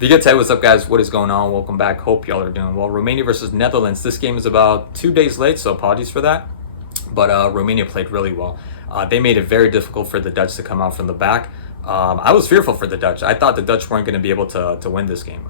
If you get to, what's up, guys? What is going on? Welcome back. Hope y'all are doing well. Romania versus Netherlands. This game is about 2 days late, so apologies for that. But Romania played really well. They made it very difficult for the Dutch to come out from the back. I was fearful for the Dutch. I thought the Dutch weren't going to be able to win this game.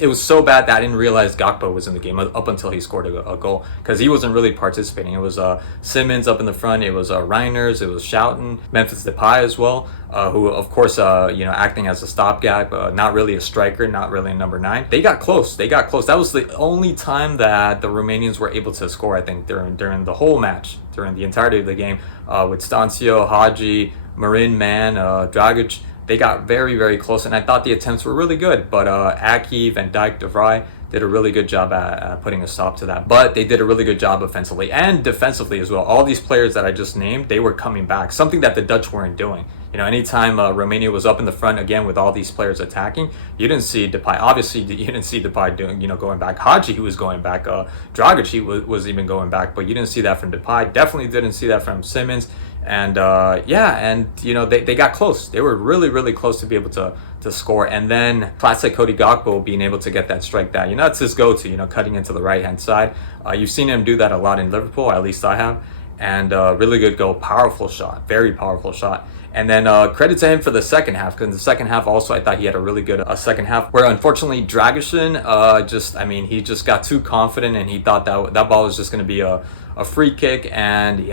It was so bad that I didn't realize Gakpo was in the game up until he scored a goal, because he wasn't really participating. It was Simmons up in the front. It was Reiners. It was Schouten, Memphis Depay as well, who of course acting as a stopgap, not really a striker, not really a number 9. They got close. That was the only time that the Romanians were able to score, I think, during the whole match, during the entirety of the game, with Stancio, Hadji, Marin, Dragic. They got very, very close, and I thought the attempts were really good. But Aki, Van Dijk, De Vrij did a really good job at putting a stop to that. But they did a really good job offensively and defensively as well. All these players that I just named, they were coming back, something that the Dutch weren't doing. Anytime Romania was up in the front again with all these players attacking, you didn't see Depay. Obviously, you didn't see Depay going back. Hadji, who was going back. Dragic, he was even going back, but you didn't see that from Depay. Definitely didn't see that from Simmons. And they got close. They were really, really close to be able to score. And then classic Cody Gakpo being able to get that strike that, that's his go-to, cutting into the right-hand side. You've seen him do that a lot in Liverpool, at least I have. And really good goal, powerful shot, very powerful shot. And then credit to him for the second half, because in the second half also I thought he had a really good second half, where unfortunately Dragic he just got too confident, and he thought that ball was just going to be a free kick, and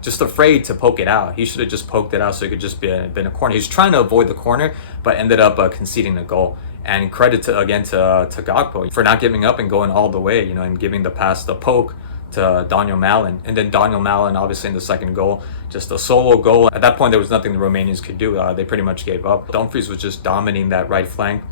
just afraid to poke it out. He should have just poked it out so it could just been a corner. He was trying to avoid the corner, but ended up conceding a goal. And credit to Gakpo for not giving up and going all the way, and giving the pass, the poke to Daniel Malin. And then Daniel Malin, obviously, in the second goal, just a solo goal. At that point, there was nothing the Romanians could do. They pretty much gave up. Dumfries was just dominating that right flank.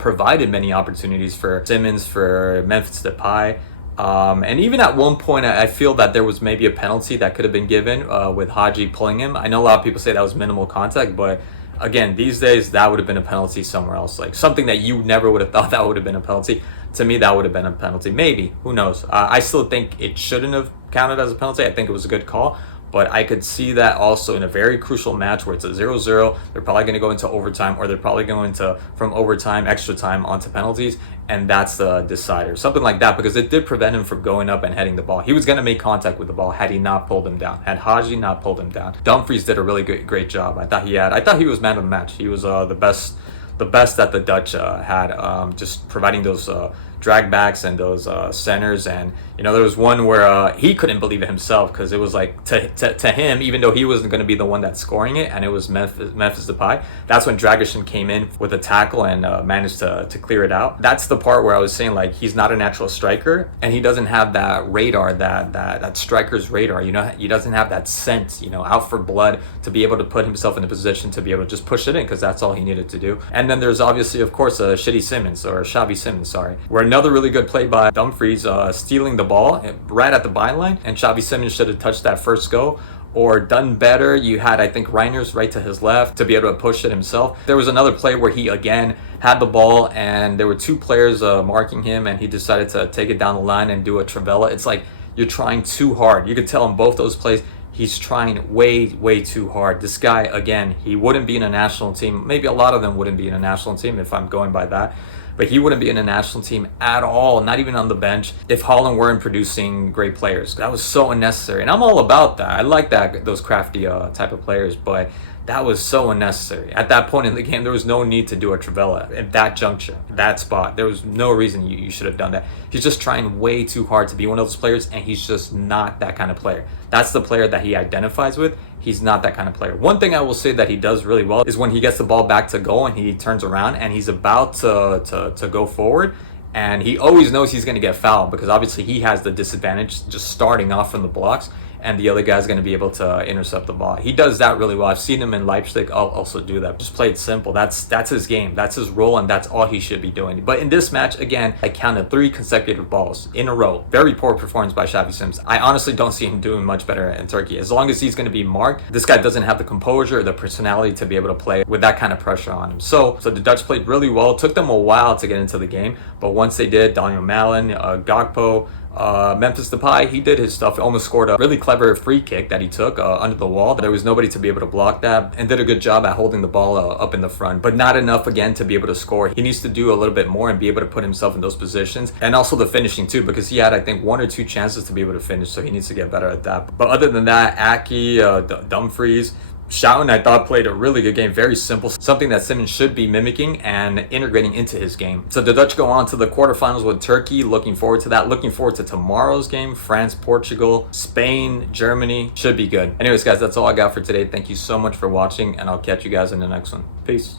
Provided many opportunities for Simmons, for Memphis Depay. And even at one point, I feel that there was maybe a penalty that could have been given with Hadji pulling him. I know a lot of people say that was minimal contact, but again, these days, that would have been a penalty somewhere else. Like something that you never would have thought that would have been a penalty. To me, that would have been a penalty. Maybe. Who knows? I still think it shouldn't have counted as a penalty. I think it was a good call. But I could see that also in a very crucial match where it's a 0-0. They're probably going to go into overtime, or they're probably going to from overtime, extra time, onto penalties. And that's the decider. Something like that, because it did prevent him from going up and heading the ball. He was going to make contact with the ball had he not pulled him down. Had Hadji not pulled him down. Dumfries did a really great job. I thought he was man of the match. He was the best that the Dutch had, just providing those drag backs and those centers. And there was one where he couldn't believe it himself, because it was like to him, even though he wasn't going to be the one that's scoring it, and it was Memphis Depay. That's when Dragic came in with a tackle and managed to clear it out. That's the part where I was saying, like, he's not a natural striker, and he doesn't have that radar, that striker's radar. He doesn't have that scent, out for blood, to be able to put himself in a position to be able to just push it in, because that's all he needed to do. And then there's obviously, of course, Xavi Simmons, where another really good play by Dumfries, stealing the ball right at the byline, and Xavi Simmons should have touched that first go, or done better. You had, I think, Reiners right to his left to be able to push it himself. There was another play where he again had the ball, and there were two players marking him, and he decided to take it down the line and do a Trivela. It's like you're trying too hard. You could tell in both those plays, he's trying way too hard. This guy, again, he wouldn't be in a national team. Maybe a lot of them wouldn't be in a national team if I'm going by that. But he wouldn't be in a national team at all, not even on the bench, if Holland weren't producing great players. That was so unnecessary. And I'm all about that. I like those crafty type of players, but that was so unnecessary. At that point in the game, there was no need to do a Trivela at that juncture, that spot. There was no reason you should have done that. He's just trying way too hard to be one of those players, and he's just not that kind of player. That's the player that he identifies with. He's not that kind of player. One thing I will say that he does really well is when he gets the ball back to goal and he turns around and he's about to go forward, and he always knows he's going to get fouled, because obviously he has the disadvantage just starting off from the blocks, and the other guy's going to be able to intercept the ball. He does that really well. I've seen him in Leipzig also do that. Just play it simple. That's his game. That's his role, and that's all he should be doing. But in this match, again, I counted 3 consecutive balls in a row. Very poor performance by Xavi Simmons. I honestly don't see him doing much better in Turkey. As long as he's going to be marked, this guy doesn't have the composure or the personality to be able to play with that kind of pressure on him. So the Dutch played really well. It took them a while to get into the game, but once they did, Daniel Malin, Gakpo, Memphis Depay, he did his stuff, almost scored a really clever free kick that he took under the wall. There was nobody to be able to block that, and did a good job at holding the ball up in the front, but not enough again to be able to score. He needs to do a little bit more and be able to put himself in those positions, and also the finishing too, because he had, I think, 1 or 2 chances to be able to finish, so he needs to get better at that. But other than that, Aki, Dumfries, Schouten, I thought, played a really good game. Very simple, something that Simmons should be mimicking and integrating into his game. So the Dutch go on to the quarterfinals with Turkey. Looking forward to that. Looking forward to tomorrow's game. France, Portugal, Spain, Germany. Should be good. Anyways, guys, that's all I got for today. Thank you so much for watching, and I'll catch you guys in the next one. Peace.